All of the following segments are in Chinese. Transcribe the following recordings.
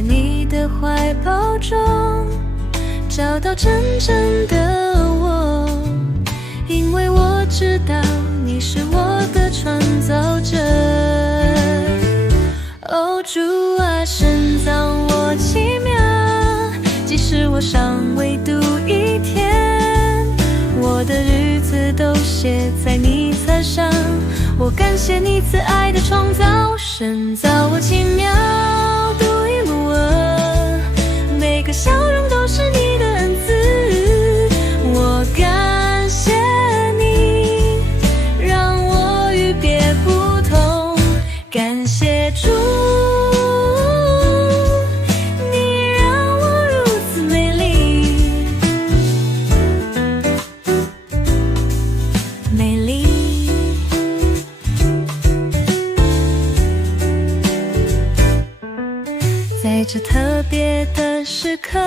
在你的怀抱中找到真正的我，因为我知道你是我的创造者。哦，主啊，深造我奇妙，即使我尚未度一天，我的日子都写在你册上。我感谢你慈爱的创造，深造我奇妙，独一无二，每个笑容都是你的恩赐。我感谢你，让我与别不同。感谢主，你让我如此美丽，美丽。在这特别的时刻，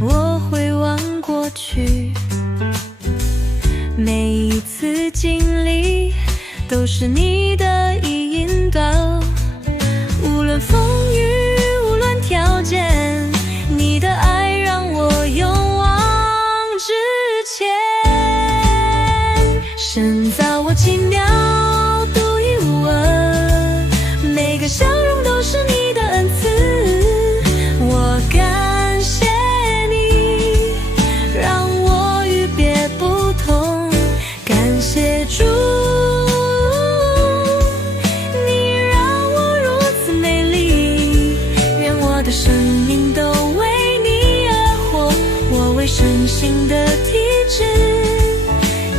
我回望过去，每一次经历都是你的引导，无论风雨，无论条件，你的爱让我勇往直前。深造我奇妙，独一无二，每个笑容都是你的恩赐。我感谢你，让我与别不同。感谢主，你让我如此美丽，愿我的生命都为你而活。我为身心的体质，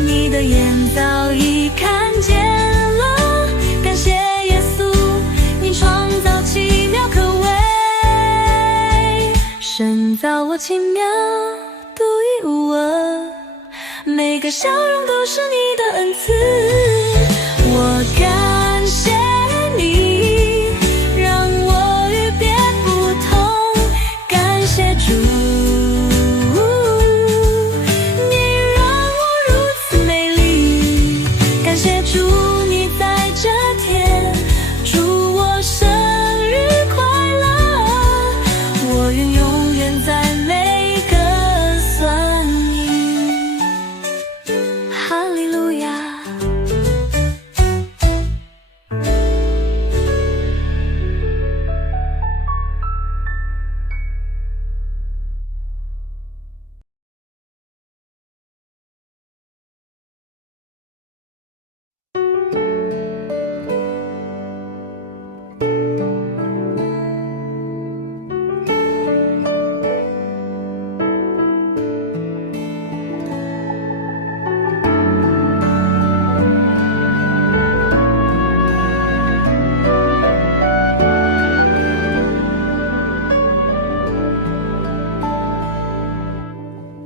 你的眼早已看见了。感谢耶稣，你创造奇妙可畏，深造我奇妙，独一无二，每个笑容都是你的恩赐。我感谢你，让我与别不同。感谢主，你让我如此美丽。感谢主，你在这天，祝我生日快乐。我愿永远在每个算你。哈利路亚。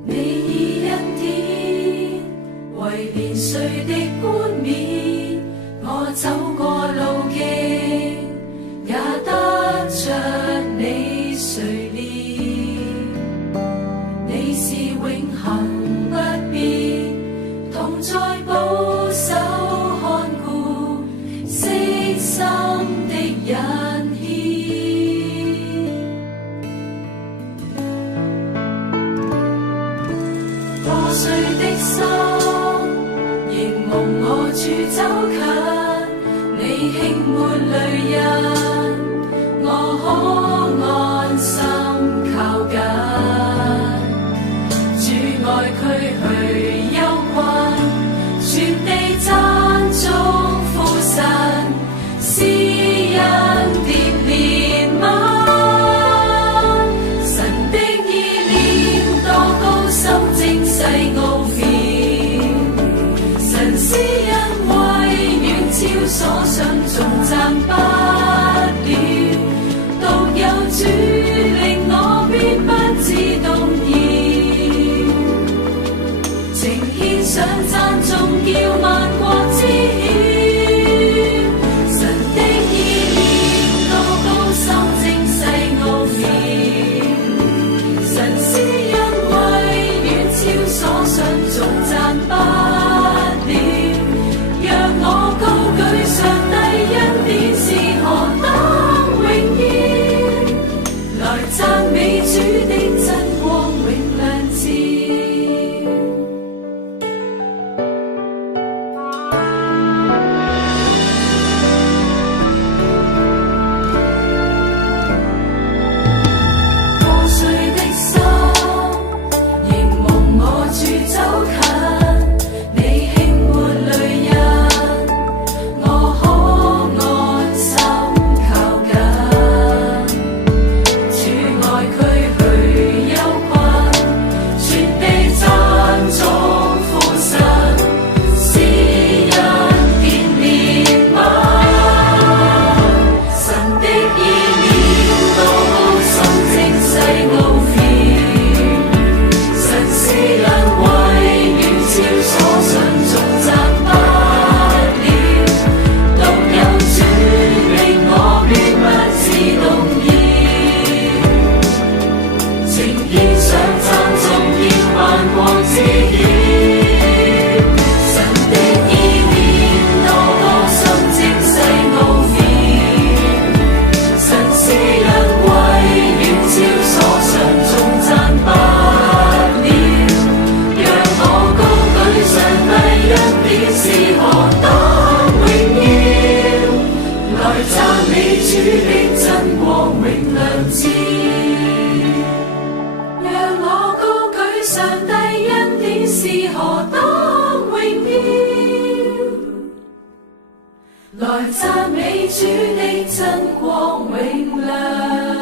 你以恩典為年歲的冠冕，我走過路徑，也得着你垂憐。你是永恆不變，同在保守看顧，悉心的引牽。破碎的心，仍蒙我主走近，你輕抹淚印，我可安心靠近。主愛驅去憂困，全地讚頌父神，施恩典憐憫。神的意念多高深精細奧妙，神施恩惠遠超所想，頌讚不了。獨有主令我必不致動搖，情獻上讚頌叫萬國知曉。神的意念多高深精細奧妙，神施恩惠遠超所想，頌讚不了。讓我高舉上帝恩典是何等榮耀。上帝恩典是何等榮耀，來讚美主的真光永亮。